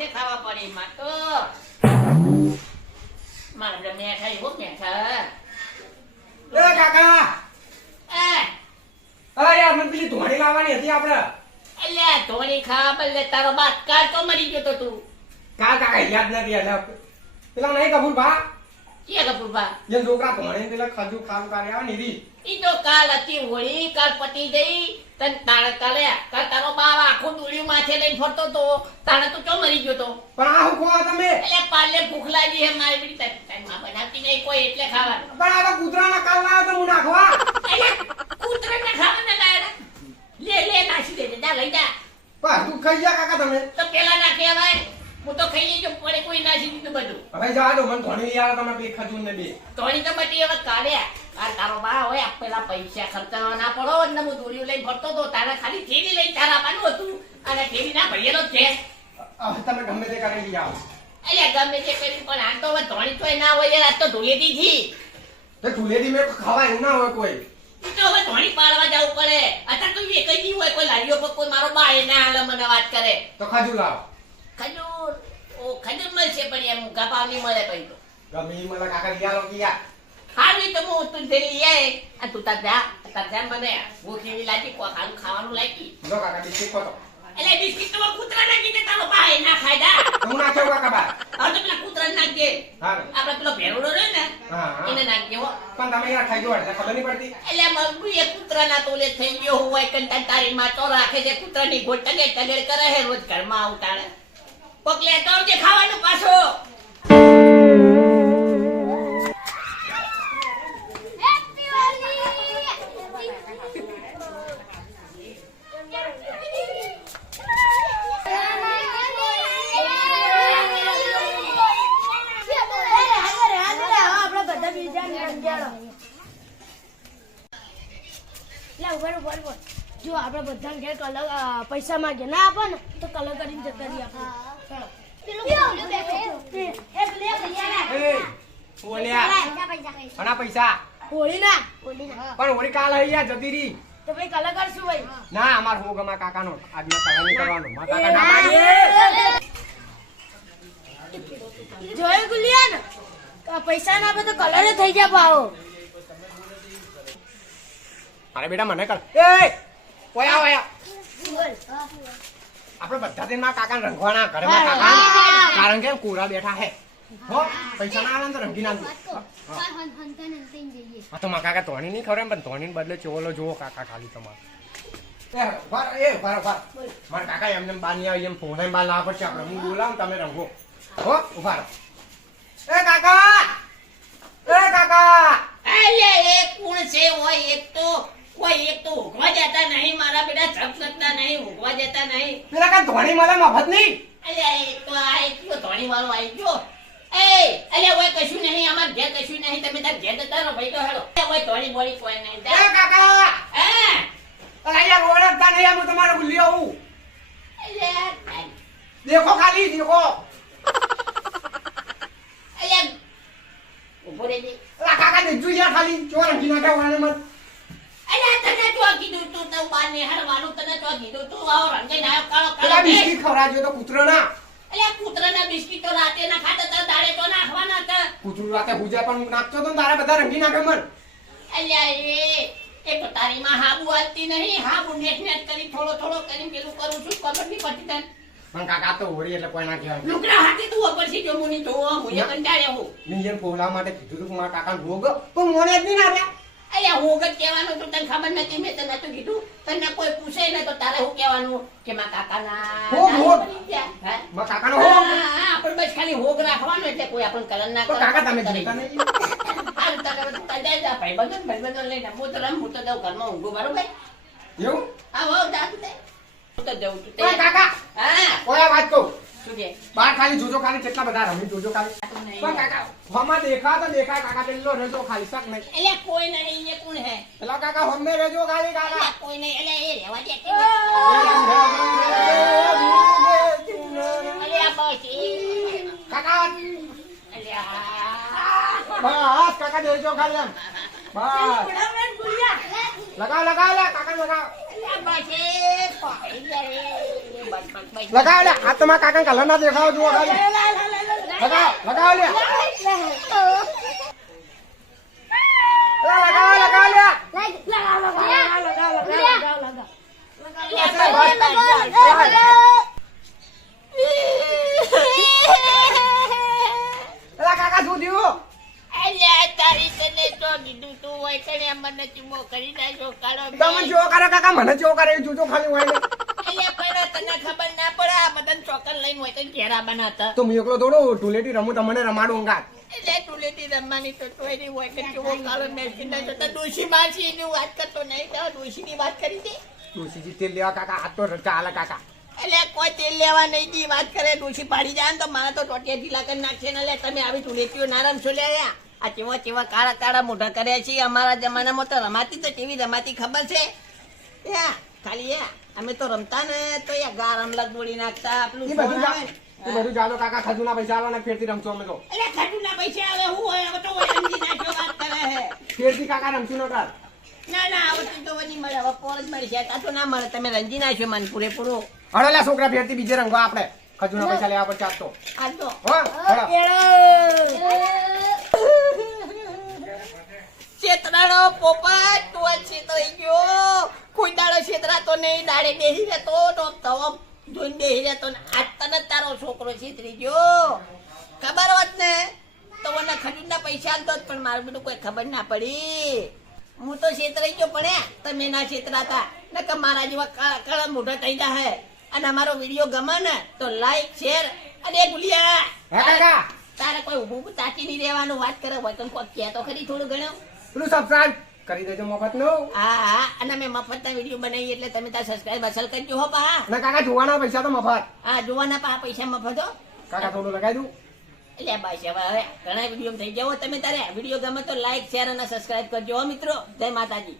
ને ખાવા પડે માં તો મારે મેં ખાઈ હો મેં ખા એ કાકા એ અરે યાર મને પેલી ધોણી લાવવાની હતી આપણે અલ્યા ધોણી ખાવા બદલે તારો બાપ કાલ તો મરી ગયો તો તું કાકા યાદ નથી એટલે પેલા નહીં કબૂલ ભા કે કપૂરબા એ છોકરા ધોણી પેલા ખજુ ખાવ કરે આવે ને ઈ તો કાલ હતી હોળી કાલ પતી ગઈ તન તારે કાલે કાલ તારો બાપ આખું ડુળિયું માથે લઈને ફરતો તો તારે તો ચો મરી ગયો તો પણ આ હું ખોવા તમે એટલે પાલે ભૂખ લાગી હે મારી બધી તારી માં બનાવતી નહીં કોઈ એટલે ખાવાનું પણ આ કૂતરાના કાલ લાવ્યો તો હું નાખવા એટલે કૂતરાને ખાવાના લાયા લે નાસી દે જા લઈ જા બસ તું ખાઈ જા કાકા તમે તો પેલા ના કહેવાય હું તો ખાઈ લેજો પડે કોઈ નાસી દીધું બધું હવે જા દો મને ધોણી યાર તમે બે ખજૂર ને બે ધોણી તો બધી હવે કાઢ્યા કાલ તારો બા હોય પેલા પૈસા ખર્ચવા ના પડો ને હું દોરીઓ લઈને ફરતો તો તારે ખાલી થેલી લઈને તારા આપવાનું હતું અને થેલી ના ભરેલો જ છે તમે ગમે તે કરી લઈ આવો અલ્યા ગમે તે કરી પણ આ તો હવે ધોણી તો ના હોય યાર આ તો ધોલેથી થી તે ધુલેડી મેં ખાવા એવું ના હોય કોઈ ઈ તો હવે ધોણી પાડવા જવું પડે અત્યારે તો એ કઈ હોય કોઈ લારીઓ પર કોઈ મારો બા એ ના હાલે મને વાત કરે તો ખજૂર લાવો ખજૂર ખજૂર મળશે પણ એમ મૂકા ભાવ નહીં મળે પછી તો ગમે ઈ મને કાકા લઈ આલો કે યાર હારી તો હું તું થેલી આય આ તું તાર જા મને ભૂખ એવી લાગી કોઈ ખાવાનું ખાવાનું લાગી જો કાકા બિસ્કિટ ખોતો એટલે બિસ્કિટ તો કૂતરા નાખી દે તારો બા એ ના ખાય દા હું નાખ્યો કાકા બા હવે તો પેલા કૂતરા નાખ દે હા આપણે પેલો ભેરુડો રહે ને હા એને નાખ દેવો પણ તમે યાર ખાઈ ગયો એટલે ખબર નહીં પડતી એટલે મગું એ કૂતરાના તોલે થઈ ગયો હોય કંટા તારી માં તો રાખે છે કૂતરાની ગોળ ટગેડ કરે હે રોજ ઘરમાં આવતાડે પગલે તો જે ખાવાનું પાછો જો આપણે બધા ઘેર કલર પૈસા માંગે ના આપે ને તો કલર કરીને જતા રહીએ ઘણા પૈસા હોળી ના પણ હોળી કાલ આવી યાર જતી રહી તો ભાઈ કલર કરશું ભાઈ ના અમાર હો ગમા કાકાનો આજના કલર નહીં કરવાનો મારા કાકા ના પાડીએ જોયું ગુલિયા ને પૈસા ના આપે તો કલર થઈ જાય ભાવો અરે બેટા મને કર એ ઓયા ઓયા આપણે બધા દિન માં કાકા રંગવાના ઘરમાં કાકા કારણ કે કોરા બેઠા હે હો પૈસા ના આવે તો રંગી નાખું હા તો મારા કાકા ધોણી નહીં ખબર પણ ધોણી બદલે ચોલો જુઓ કાકા ખાલી તમારે મારા કાકા એમને બાર નહીં આવી એમ ફોન બાર લાવવા પડશે આપણે હું બોલાવું તમે રંગો હો ઉભા રહો એ કાકા અલ્યા એક કોણ છે હોય એક તો ઊંઘવા જતા નહીં મારા બેટા જપ કરતા નહીં ઊંઘવા જતા નહીં પેલા કા ધોણી મળે મફત નહીં અલ્યા એક તો આ એક ધોણી વાળો આવી ગયો એ અલ્યા ઓય કશું નહીં અમાર ઘેર કશું નહીં તમે તાર ઘેર જતા રહો ભાઈ તો હેડો ઓય ધોણી બોળી કોઈ નહીં એ કાકા હે અલા યાર ઓળખતા નહીં હું તમારે ભૂલી આવું અલ્યા દેખો ખાલી દેખો અલ્યા ઉભો રહેજે અલા કાકા ને જોઈ યાર ખાલી ચોર રંગી નાખ્યા વાને મત અલ્યા તને તો કીધું તું તો બાર ને હરવાનું તને તો કીધું તું આવો રંગાઈ ના કાળો પેલા બિસ્કિટ ખવડાવજો તો કૂતરો ના અલ્યા કૂતરાના બિસ્કિટ તો રાતે ના ખાતા તો દાડે તો નાખવાના હતા કૂતરું રાતે ભૂજા પણ નાખતો તો તારા બધા રંગી નાખે મન અલ્યા એ તો તારી માં હાબુ આલતી નહીં હાબુ નેટ કરી થોડો કરીને પેલું કરું છું ખબર નહીં પડતી તને પણ કાકા તો હોરી એટલે કોઈ ના કહેવાય લુકડા હાથે તું ઉપર થી જો મુની તો હું એ કંટાળ્યો હું નિયમ પોલા માટે કીધું તું મારા કાકા ભોગ પણ મોને જ નહીં ના રહ્યા અલ્યા હોગ જ કહેવાનું તો તને ખબર નથી મેં તને નતું કીધું તને કોઈ પૂછે ને તો તારે હું કહેવાનું કે મારા કાકાના હોગ. હે મારા કાકાનો હો આપણે બસ ખાલી હોગ રાખવાનો એટલે કોઈ આપણને કલર ના તો કરે કાકા તમે જીવતા નહીં હાલ તારે જા ભાઈબંધો લઈને હું તો દઉં ઘરમાં ઊંઘું બરોબર એવું હા હો જાતું તે હું તો જઉં છું ઓય કાકા હા ઓયા વાત કહું શું કે બાર ખાલી જોજો ખાલી કેટલા બધા રમી જોજો ખાલી પણ કાકા હમા દેખાય કાકા પેલો રહેજો ખાલી શક નહીં એટલે કોઈ નહીં એ કોણ હે પેલા કાકા હમે રહેજો ખાલી કાકા એટલે કોઈ નહીં એટલે એ રહેવા દે અલ્યા બસ કાકા અલ્યા બસ કાકા દેજો ખાલી એમ બસ લગાવ લે કાકા લગાવ પાસે પાડી જાય. બસ, બસ, બસ. લગાવ લે આ તો મારા કાકા કલર ના દેખાવ જુઓ ખાલી. લગાવ લગાવ લે લગાવ લે કાકા શું થયું? અલ્યા, તારી તને તો કીધું તું હોય કણે મને ચૂમો કરી નાખ્યો કાળો મેં. તમે જો કરે કાકા મને જો કરે એવું જોજો ખાલી હોય ને. અલ્યા, પણ તને ખબર ના પડે આ બધાને ચોકન લઈને હોય તો ઘેરા બનાતા. તો હું એકલો થોડો ટુલેટી રમું તમને રમાડું ગાત. એટલે ટુલેટી રમવાની તો તોય નહીં હોય કે ચૂમો કાળો મેં કીધા તો ડોશી માસી ની વાત કરતો નહીં તો ડોશી ની વાત કરી દે. તુલસીજી તેલ લેવા કાકા આ તો ચાલે કાકા. એટલે કોઈ તેલ લેવા નહીં દી વાત કરે ડોશી પાડી જાય ને તો મારા તો ટોટિયા ઢીલા કરી નાખશે ને. લે તમે આવી ટુલેટીઓ ના રમશો લે આ ચેવા ચેવા કાળા કાળા મોઢા કર્યા છે અમારા જમાનામાં તો રમાતી તો કેવી રમાતી ખબર છે ખાલી અમે તો રમતા ને તો ગા રમલા દોડી નાખતા આપણું એ બધું જાદો કાકા ખજૂના પૈસા આલવાના ફેરથી રમશું અમે તો. એટલે ખજૂરના પૈસા આવે હું હોય હવે તો હોય સમજી નાખ્યો વાત કરે હે. ફેરથી કાકા રમશું ન કર. ના ના આવતી તો નહીં મળે હવે પોર જ મળશે કાં તો ના મળે તમે રંજી નાખ્યો મને પૂરેપૂરો. હળો લે છોકરા ફેરથી બીજે રંગવા આપણે ખજૂના પૈસા લેવા પર ચાલતો આ તો હો હળો. છેતરાનો પોપટ તું જ છેતરાઈ ગયો. કોઈ દાડો છેતરાતો નહીં દાડે બેસી રહેતો તો જોઈને બેસી રહેતો ને આજ તને તારો છોકરો છેતરી ગયો. ખબર હોત ને તો મને ખજૂરના પૈસા આલતો જ પણ મારું બધું કોઈ ખબર ના પડી. હું તો છેતરાઈ ગયો પણ તમે ના છેતરાતા ને કે મારા જેવા કળા મોઢા થઈ જાય. અને અમારો વિડીયો ગમે ને તો લાઈક શેર અને ભૂલ્યા હે કાકા તારે કોઈ ઊભું તાકી નહીં રહેવાનું વાત કરે હોય તો કોઈ કહે તો ખરી થોડું ઘણું. પેલું સબસ્ક્રાઇબ કરી દેજો મફત નું. હા અને અમે મફતના વિડીયો બનાવીએ એટલે તમે તાર સબસ્ક્રાઇબ અસલ કરજો હો પા. ને કાકા જોવાના પૈસા તો મફત. હા જોવાના પા પૈસા મફત હો. કાકા થોડું લગાવી દઉં. એટલે બસ હવે ઘણા વિડીયો થઈ જાવ તમે તારે વિડીયો ગમે તો લાઈક શેર અને સબસ્ક્રાઇબ કરજો હો મિત્રો. જય માતાજી.